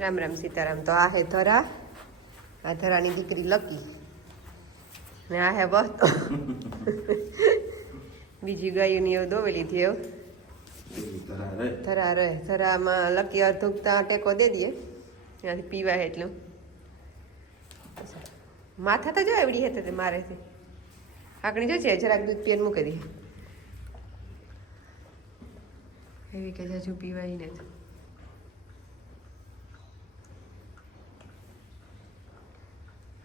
રામ રામ સીતારામ. તો આ હે ધરા, આ ધરાની દીકરી લકી ને આ હે બસ બીજી ગાયોની એવું દોવી લીધી એવું ધરા રહે. ધરામાં લકી અર્ધુકતા ટેકો દે દઈએ ત્યાંથી પીવાય એટલું. માથા તો જો એવડી હતી તે મારે છે આકડી જો છે જરાક દૂધ પીને મૂકી દઈએ એવી કે હજુ પીવાય ને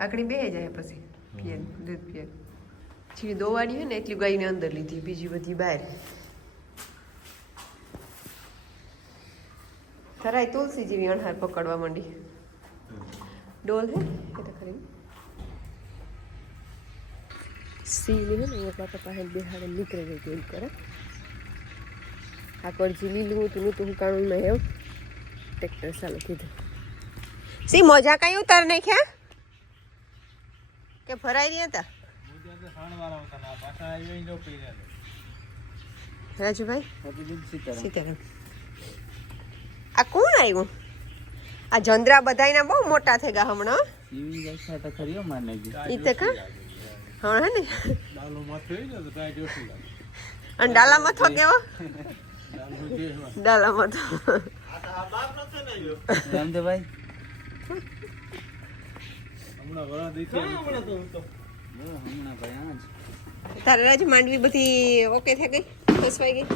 આકડી બે જાય પછી પીએ દૂધ પીએ. છીણી દોવાની હોય ને એટલી ગાયને અંદર લીધી, બીજી બધી બહાર. ધરાય તુલસી જેવી અણહાર પકડવા માંડી. ડોલ હે એ તો ખરી સીલી હે ને એ બાપા પાસે બેહાડે નીકળે ગઈ તેલ કરે. આ કરજી લીલું હતું નતું હું કાણું માં હેવ ટ્રેક્ટર ચાલુ કીધું. સી મોજા કઈ ઉતાર નાખ્યા કે ભરાઈ રહ્યા હતા રાજુભાઈ? સીતારામ. આ કોણ આવ્યું? આ જંદરા બધાયના બહુ મોટા થઈ ગયા હમણાં. ઈ તો કા હા હે ને અને ડાલા મથો કેવો? ડાલા મથો રામદેવભાઈ તારે રાજ માંડવી બધી ઓકે થઈ ગઈ, ફસવાઈ ગઈ?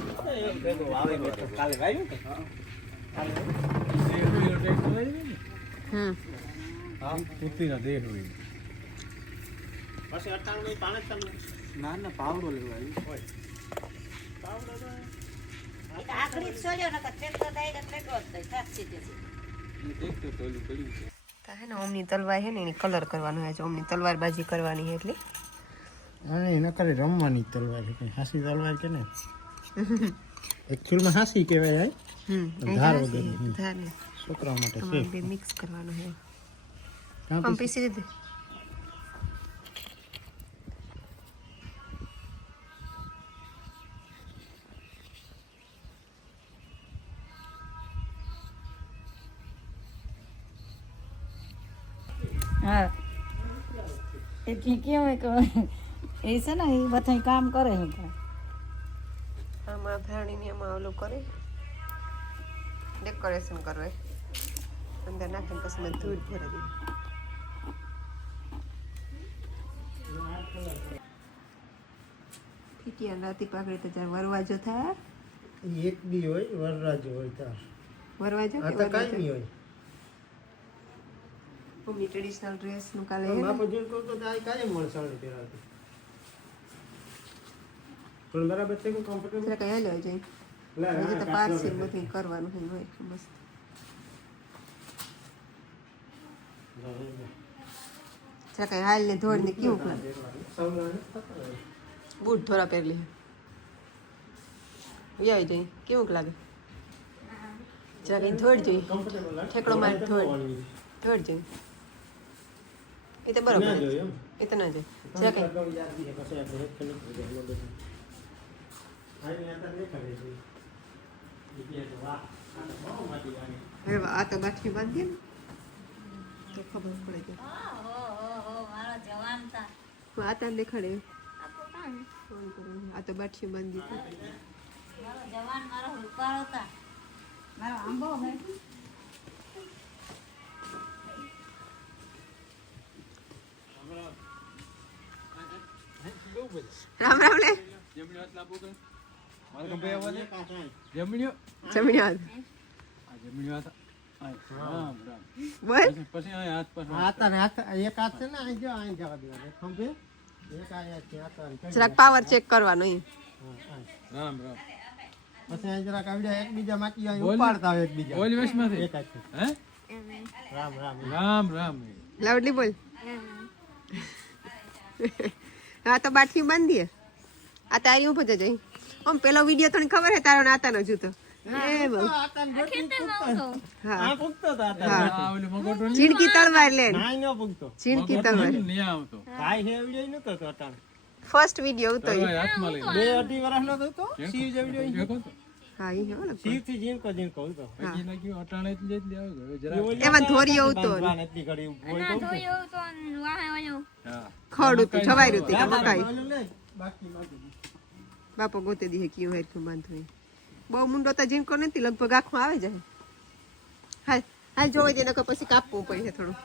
ઓમની તલવાર છે ને એની કલર કરવાનો છે. ઓમની તલવાર બાજી કરવાની છે એટલી એના કરે રમવાની તલવાર છે. હાસી તલવાર કે ને એકચ્યુઅલમાં હાસી કહેવાય. ધાર વગરની ધાર ને છોકરા માટે છે. મિક્સ કરવાનો છે. આમ પીસી દીધી. હા એટલે કેવાય કે એ છે ને એ બધા કામ કરે છે. આમાં ભરાણીની આમાં ઓલું કરે ડેકોરેશન કરવે અંદર નાખીને પછી મેં ધૂળ ભરી દીધી. ફીટિયા રાતી પાકડી તો જ્યારે વરવાજો થાય એક દી હોય વરરાજો હોય તાર વરવાજો આ તો કાઈ નહીં હોય. મમ્મી ટ્રેડિશનલ ડ્રેસ નું કાલે બાપુ જો તો આ કાઈ મળસાણી પહેરાવતી પણ બરાબર છે કે કમ્ફર્ટેબલ જરા કઈ હાલ્યો જાય હજી તો પાર્સલ બધું કરવાનું હોય મસ્ત. જરા કઈ હાલ ને ધોળ ને કેવું કરે બૂટ થોડા પહેરલી આવી જાય કેવું લાગે? જરા કઈ ધોળ જોઈ ઠેકડો મારી ધોળ જોઈ એ તો બરોબર એ તો ના જાય. જરા કઈ અરે આ તો બાટલી બાંધીએ ને તો ખબર પડે કે આ તાર દેખાડે આ તો બાટલી બાંધી રામ રામ લે જરાક પાવર ચેક કરવાનો. પછી જરાક આવડ્યા એકબીજા માંથી ઉપાડતા હોય એકબીજા. રામ રામ રામ રામ લાવડલી બોલ. હા તો બાટલી બાંધીએ. આ તારી ઉભો જઈ આમ પેલો વિડીયો તને ખબર હે તારો નાતાનો જૂતો ચીણકી તલવાર લે ચીણકી તલવાર ફર્સ્ટ વિડીયો હતો બે અઢી વર્ષનો હતો શિવ જેવડ્યો હા ઈ હે ને સીવથી જીણકો જીણકો હોય તો હજી નાખ્યું અટાણે જ લઈ જ લેવું હવે જરા એમાં ધોરિયો ઉતો બાંધવાને એટલી ઘડી હોય તો હા ખડ ઉતું છવાઈ હતી કે મકાઈ ઓલું લે બાકી માંગી બાપો ગોતે દી કયું હેરખું બાંધવું બહુ મુંડો તો જીણકો નથી લગભગ આખું આવે જાય હાલ હાલ જોઈ દે નકર પછી કાપવું પડે થોડું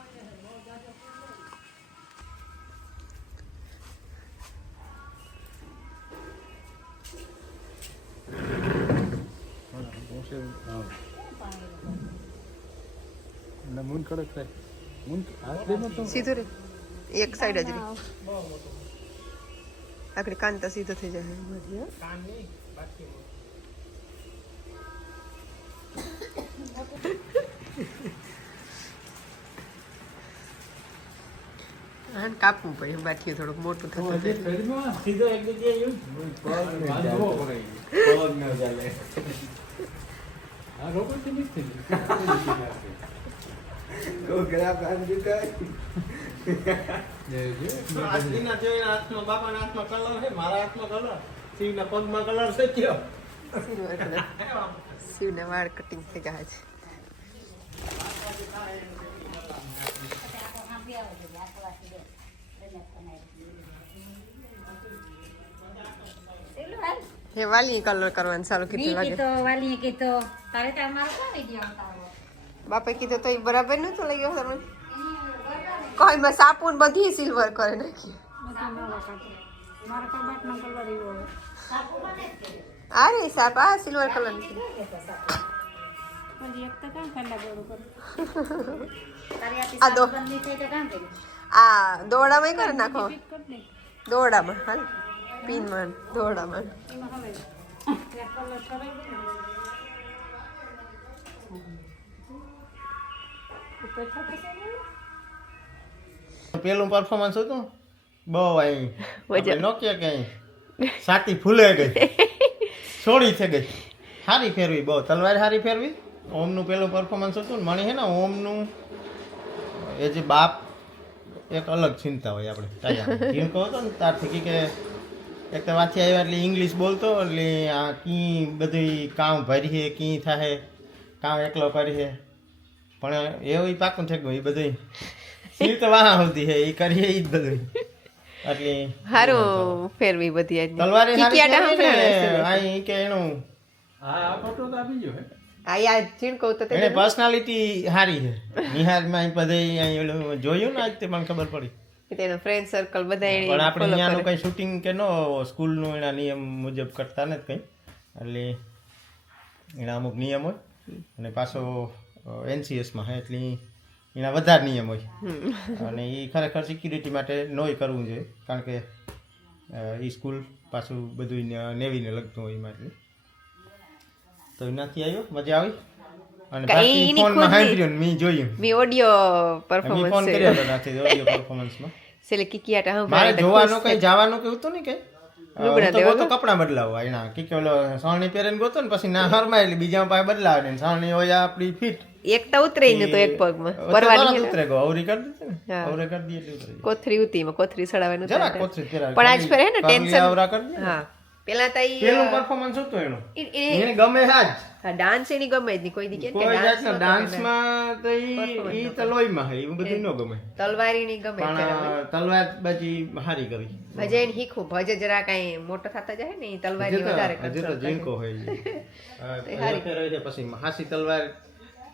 ના મૂન કડક થાય મૂન હાથ દેનો તો સીધું રે એક સાઈડ જ રે આખડી કાન તો સીધો થઈ જાય કાન નહીં બાકી હા કાપવું પડે બાકી થોડુંક મોટું થતું જાય શરીરમાં સીધો એક જગ્યાએ એવું બાંધવો પડે પગ ન ચાલે આ રોકડ થી નથી ગોગરા બાંધી કાય થઈ આજના જોઈને હાથમાં બાપાના હાથમાં કલર છે મારા હાથમાં કલર શિવના પગમાં કલર છે કયો શિવના વાળ કટિંગ થઈ ગયા છે હે વાલી કલર કરવાનું ચાલુ કીધું લાગે વાલીએ કીધું તારે તો અમારો કોણ વિડિયો ઉતારવો બાપે કીધું તો એ બરાબર નતું લઈ ગયો તમે કોઈ માં સાપુન બધી સિલ્વર કરે નાખી મારા કબાટનો કલર એવો આ રે સાપ આ સિલ્વર કલર ની પછી એક તો કામ ઠંડા ગોળું કરું તારે આ દો. બંધ થઈ તો કામ કરી આ દોડામાં કરી નાખો કર દે દોડામાં હાલ પિનમાં દોડામાં એમાં હવે કલર કરાવી દે ઉપર થશે ને પેલું પરફોર્મન્સ હતું બહુ અહીં વજન. નોકિયા કે અહીં સાતી ફૂલે ગઈ છોડી થઈ ગઈ હારી ફેરવી બહુ તલવાર હારી ફેરવી ઓમનું પેલું પરફોર્મન્સ હતું ને મણી હે ને ઓમનું એ જે બાપ એક અલગ ચિંતા હોય આપણે કાયા જીણકો હતો ને ત્યારથી કે એક તો વાંચી આવ્યા એટલે ઇંગ્લિશ બોલતો એટલે આ કી બધું કામ ભરીએ કી થાય કામ એકલો કરીએ પણ એવું પાકું થઈ ગયું એ બધું સીલ તો વાહ સુધી છે એ કરીએ એ જ બધું એટલે હારું ફેરવી બધી આજ તલવારે હારી કિકિયાટા ફેરવી ને, હંભળાવે છે. આ ઈ કે એનું આ ફોટો તો આપી ગયો હે આ યાર ચીણકો તો તે એને પર્સનાલિટી હારી છે નિહારમાં અહીં બધે અહીં ઓલું જોયું ને આજ તે મને ખબર પડી તેનો ફ્રેન્ડ સર્કલ બધા એને પણ આપણે follow અહીંયાનું કરે. કઈ શૂટિંગ કે નો સ્કૂલનું એના નિયમ મુજબ કરતા નથી કંઈ એટલે એના અમુક નિયમ હોય અને પાછો NCSમાં હે એટલે એના વધારે નિયમ હોય અને એ ખરેખર સિક્યુરિટી માટે નોય કરવું જોઈએ કારણ કે એ સ્કૂલ પાછું બધું નેવીને લગતું હોય એમાં એટલે તો એનાથી આવ્યો મજા આવી અને કાંઈ બાકી એની ફોનમાં ખુદની- સાંભળ્યું ને મેં જોયું મી ઓડિયો મેં પરફોર્મન્સ ફોન કર્યો હતો નાથી ઓડિયો પરફોર્મન્સમાં સેલે કિકિયાટા મારે હંભળાવે તો જોવાનું ખુશ કઈ જવાનું કે હતું ને કઈ લુગડા હું તો દેવા ગોતો કપડાં બદલાવવા એના કે ઓલો સાવણી પહેરીને ગોતો ને પછી ના હરમાં એટલે બીજા પાસે બદલાવે ને સાવણી હોય આપણી ફિટ થાય. એક તો ઉતરે ને તો એક પગમાં પરવાની હે ને. ઉતરે ગો અવરી કરી દીધી ને હા. અવરે કરી દીધી એટલે ઉતરી કોથરી ઉતીમાં કોથરી સડાવવાનું જરા થાય. કોથરી પહેરાવી. પણ આજ ફેર હે ને કરલી ટેન્શન આવરા કરી દીધી. હા પેલા તો પેલું પરફોર્મન્સ હતું એનું ઈ એને ગમે હાજ ડાન્સ એની ગમે જ નહીં કોઈ દી કે કોઈ જાતના ડાન્સ ડાન્સમાં તો ઈ તો લોહીમાં હે એવું બધું ન ગમે તલવારી ની ગમે પણ તલવાર બાજી હારી કરી ભજે ને શીખવું ભજે જરા કઈ મોટો થતા જાય ને ઈ તલવારી વધારે હજી તો control કરે. જીણકો હોય ઈ. હારી ફેરવે છે પછી હાસી તલવાર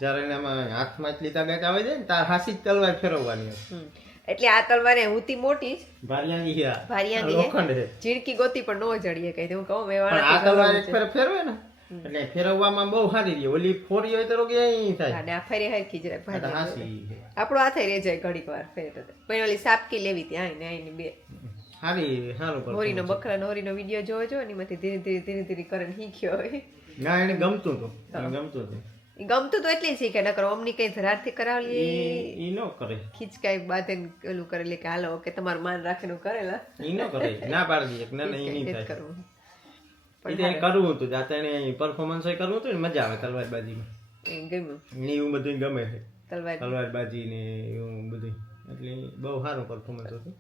જ્યારે એનામાં હાથમાં જ લીધા ગાંઠ આવે છે ને તાર હાસી જ તલવાર ફેરવવાની હોય. હમ. એટલે આ તલવારે હુંતી મોટી જ ભારિયાંગી છે આ. ભારિયાંગી હે. લોખંડ છે ઝીણકી ગોતી પણ નો જડીએ કઈ હું કહું મેં પણ આ વાળા તલવાર એક ફેર ફેરવે ને એટલે ફેરવવામાં બહુ સારી રહી ઓલી ફોરી હોય તો રોગી અહીં થાય અને આ ફરી હરખી જરાક આ તો ભાજી હાસી છે. આપણો હાથે રહી જાય ઘડીક વાર ફેર તો પણ ઓલી સાપકી લેવી હતી આઈ ને આઈ ને બે સારું પર હોરીનો બકરા હોરીનો વિડીયો જોવો છો ને એમાંથી ધીરે ધીરે કરીને શીખ્યો હોય ના એને ગમતું હતું એને ગમતું હતું ઈ ગમતું તો એટલે શીખે નકર અમની કઈ ધરારથી કરાવલી ઈ ન કરે ખીચકાઈ બાંધે ને ઓલું કરેલી કે હાલો કે તમારું માન રાખીને કરેલા ઈ ન કરે ના પાડી દે ના ના ઈ નહીં એ જ થાય કરવું એટલે એને કરવું હતું જાતે એને પરફોર્મન્સ કરવું હતું ને મજા આવે તલવારબાજીમાં એ ગમ્યું ને એવું બધું ગમે છે તલવાર તલવારબાજી ને એવું બધું એટલે બહુ સારું પરફોર્મન્સ હતું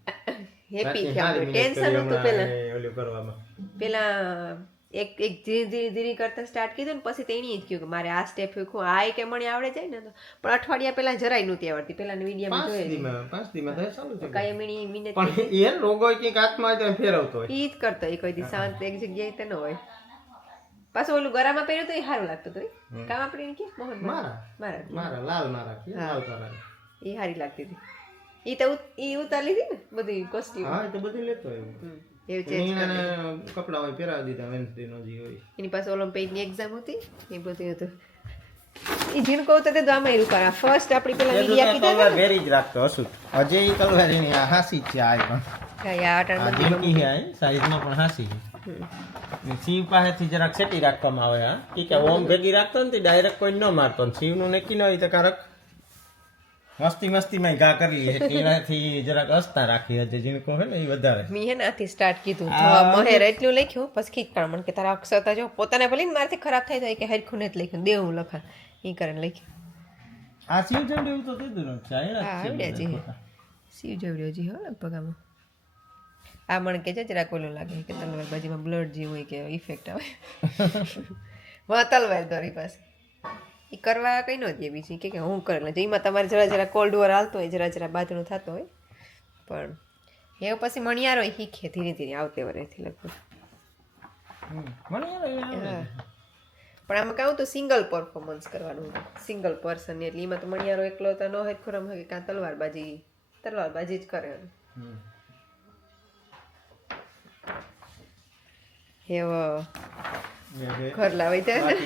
હેપી બાકી થયા સારી મહેનત ટેન્શન કરી હતું હમણાં પેલા એ ઓલું કરવામાં પેલા એક ધીરે ધીરે કરતા સ્ટાર્ટ કીધું ને પછી તેણી જ કહ્યું કે મારે આ સ્ટેપ શીખવું આ કે મને આવડે જાય ને તો પણ અઠવાડિયા પહેલા જરાય નહોતી આવડતી પેલા વિડીયોમાં જોઈએ 5 દીમાં તો ચાલુ છે કાયમની મિનિટ પણ એ રોગો કે હાથમાં તો ફેરવતો હોય ઈ જ કરતો એ કોઈ દી શાંત એક જગ્યાએ તો ન હોય પાછું ઓલું ગરામાં પહેર્યું તો એ સારું લાગતું હતું કામ આપણે કે મોહન મારા લાલ મારા કે લાલ તારા એ સારી લાગતી હતી ઈ તો ઈ ઉતારી લીધી ને બધી કોસ્ટ્યુમ હા એ તો બધું લેતો હોય એવું ચેન્જ એને કપડા હોય પહેરાવી દીધા વેન્સડે નો જે હોય એની પાસે ઓલિમ્પિકની એક્ઝામ હતી એ બધું હતું એ જીણ કહું તો તે આમાં એવું કરા ફર્સ્ટ આપણી પેલા મીડિયા કીધા તલવાર વેરી જ રાખતો હશું અજય ઈ તલવાર એની આ હાસી છે આ પણ કયા આટણ આ જીણકી છે આ સાઈઝમાં પણ હાસી છે ને શિવ પાસેથી જરાક સેટી રાખવામાં આવે હા ઠીક છે ઓમ ભેગી રાખતો ને ડાયરેક્ટ કોઈ ન મારતો ને શિવનું નક્કી ન હોય તો કારક મસ્તીમાં ઘા કરી લે એનાથી જરાક હસતા રાખી હજે જીણકો હે ને એ વધારે મી હે ને આથી સ્ટાર્ટ કીધું મહેર એટલું લખ્યું પછી ખીચકાણ મને કે તારા અક્ષરતા જો પોતાને ભલે ને મારાથી ખરાબ થાય તો કે હરખું નથી લખ્યું દેવું લખા એ કરીને લખ્યું આ શિવ જેવડે એવું તો દીધું છે આવડ્યા જી શિવ જેવડ્યો જી હો લગભગ આમાં આ મને કે છે જરાક ઓલું લાગે કે તલવાર બાજીમાં બ્લડ જેવું હોય કે ઇફેક્ટ આવે તલવાર દોરી પાસે એ કરવા કઈ ન દે બીજી કે હું કરેલા જેમાં તમારે જરા કોલ્ડ વોર હાલતો હોય જરા બાજુનું થતું હોય પણ એ પછી મણિયારો શીખે ધીરે ધીરે આવતે વરેથી લગભગ પણ આમાં કહું તો સિંગલ પરફોર્મન્સ કરવાનું સિંગલ પર્સન એટલે એમાં તો મણિયારો એકલો તો ન હોય ખોરામ હોય કાં તલવારબાજી જ કરે એવો ઘર લાવી જાય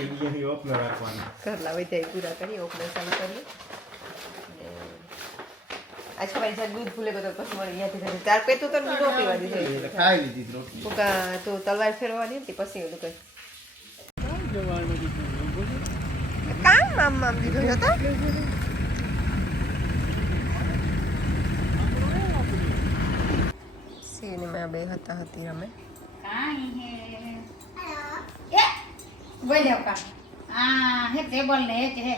ઘર લાવી જાય પૂરા કરી ઓપનર ચાલુ કરીએ આછા ભાઈ જ્યાં દૂધ ભૂલે ગયો પછી મને યાદ ચાર પેતું તો દૂધ પીવા દીધું ખાઈ લીધી રોટલી ફૂકા તો તલવાર ફેરવાની હતી પછી ઓલું કઈ કામ આમ દીધું હતો સિનેમા બે હતી રમે बोलो का हाँ है टेबल ले है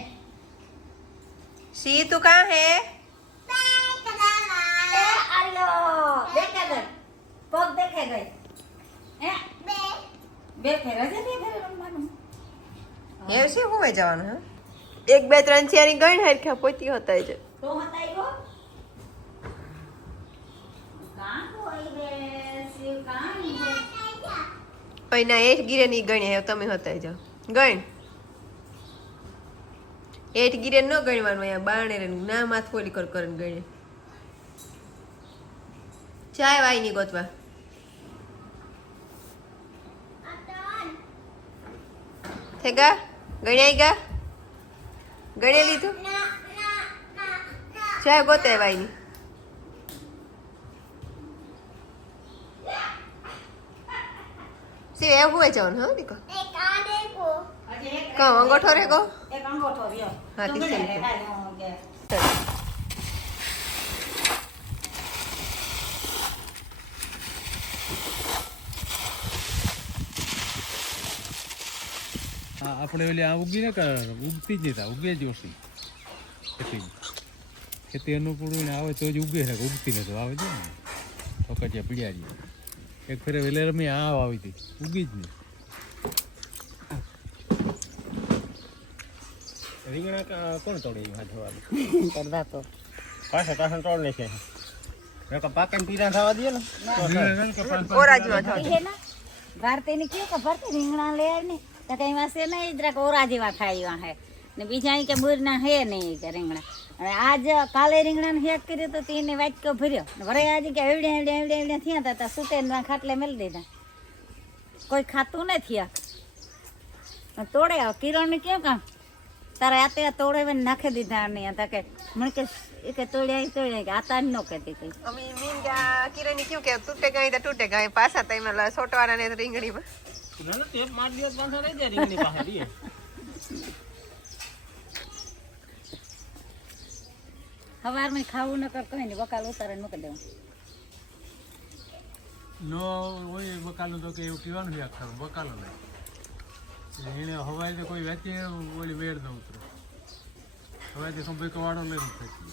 सी तू कहाँ है हेलो देखे गए पग देखे गए हैं बे फेरा से बे फेरा रमવાનું એ શું હોવે જવાનું હે 1 2 3 4 ગણ હરખા પોતી હોતા છે તો હતા ઈવો કાં કોઈ બે શિવ કાં હે પૈના એક ગીરે ની ગણે હે તમે હોતા જાવ ગણ એટ ગીરે ન ગણવાનું અહીંયા બારણે રે ના માથ ફોલી કર કરન ગણે ચાય વાઈ ની ગોતવા થેગા ગણાઈ ગા ગણે લીધું ચાય ગોતે વાઈ ની सी એવું હોય જવાનું હા દીકો એક આ દેખો કો અંગોઠો રે કો એક અંગોઠો રહ્યો હા તી તું છે ખાલી કે આપણે ઓલી આ ઉગી ને ઉગતી જ નહીં ઉગે જ ઓછી ખેતી અનુકૂળ ને આવે તો જ ઉગે ને ઉગતી ને તો આવે છે ને પકડ્યા પીડ્યા જ એક ફેરે વેલે રમી આ આવી હતી ઉગી જ નહીં રીંગણા કોણ તોડી વાંચવાનું કરતા તો પાછા તોડ નાખે એક પાકે પીરા થવા દે ને ઓરા જેવા થાવ હે ના ભારતી ને કયો કે ભારતી રીંગણા લે ને તો કઈ વાસે નહીં જરાક ઓરા જેવા થાય હે ને બીજા કે બુરના હે નહીં કે રીંગણા અને આજ કાલે રીંગણાને હેક કર્યો તો તેને વાટકો ભર્યો વરે આજે કે એવડે થયા હતા સુતે ખાટલે મેલી દીધા કોઈ ખાતું નથી આ તોડે કિરણ ને કેમ કામ તારે આતે તોડે નાખી દીધા નહીં હતા કે મને કે તોડ્યા કે આતા જ ન કહેતી કઈ અમી મીન કા કિરણી ક્યું કે તૂટે ગઈ તો તૂટે ગઈ પાછા તઈ મેલા સોટવાના ને રીંગણીમાં ના ના ટેપ માર દિયો પાછા રહી જાય રીંગણી પાસે દીએ સવારમાં ખાવું ન કર કઈ નહીં બકાલ ઉતારે મૂકી દેવું નો હોય બકાલું તો કે એવું પીવાનું યાદ ખરું બકાલું નહીં એને હવાઈ તો કોઈ વેચે ઓલી વેડ ન ઉતરે હવાઈ તો સંભાઈ કવાડો લઈને ફેંકી